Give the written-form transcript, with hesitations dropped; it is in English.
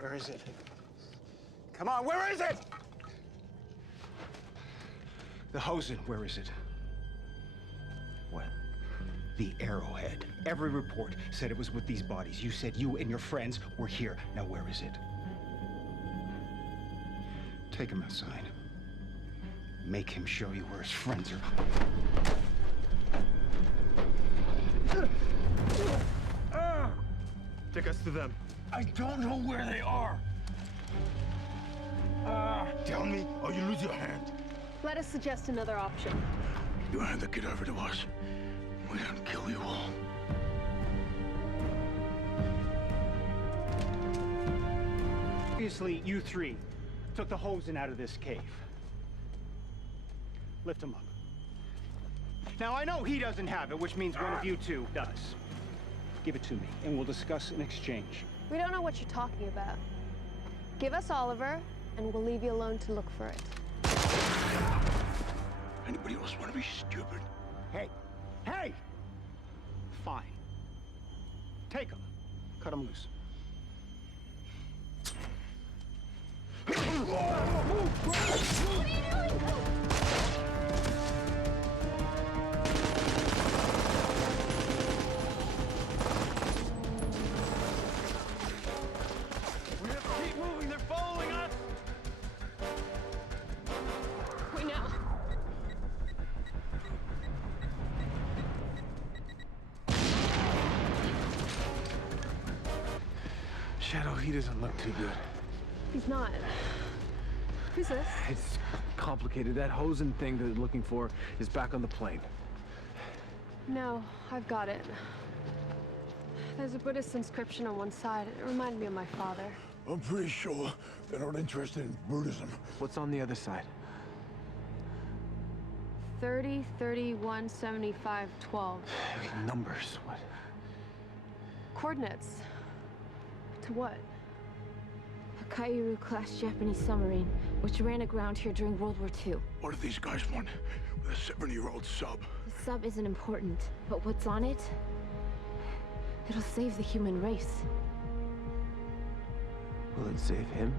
Where is it? Come on, where is it? The Hosen, where is it? What? The Arrowhead. Every report said it was with these bodies. You said you and your friends were here. Now where is it? Take him outside. Make him show you where his friends are. Take us to them. I don't know where they are. Tell me, or you lose your hand. Let us suggest another option. You hand the kid over to us. We don't kill you all. Obviously, you three took the Hosen out of this cave. Lift him up. Now, I know he doesn't have it, which means one of you two does. Give it to me, and we'll discuss an exchange. We don't know what you're talking about. Give us Oliver, and we'll leave you alone to look for it. Anybody else want to be stupid? Hey! Hey! Fine. Take him. Cut him loose. We have to keep moving. They're following us. We know. Shadow, he doesn't look too good. He's not. Who's this? It's complicated. That Hosen thing they're looking for is back on the plane. No, I've got it. There's a Buddhist inscription on one side. It reminded me of my father. I'm pretty sure they're not interested in Buddhism. What's on the other side? 30, 31, 75, 12. Numbers. What? Coordinates. To what? A Caity-class Japanese submarine, which ran aground here during World War II. What do these guys want with a 70-year-old sub? The sub isn't important, but what's on it? It'll save the human race. Will it save him?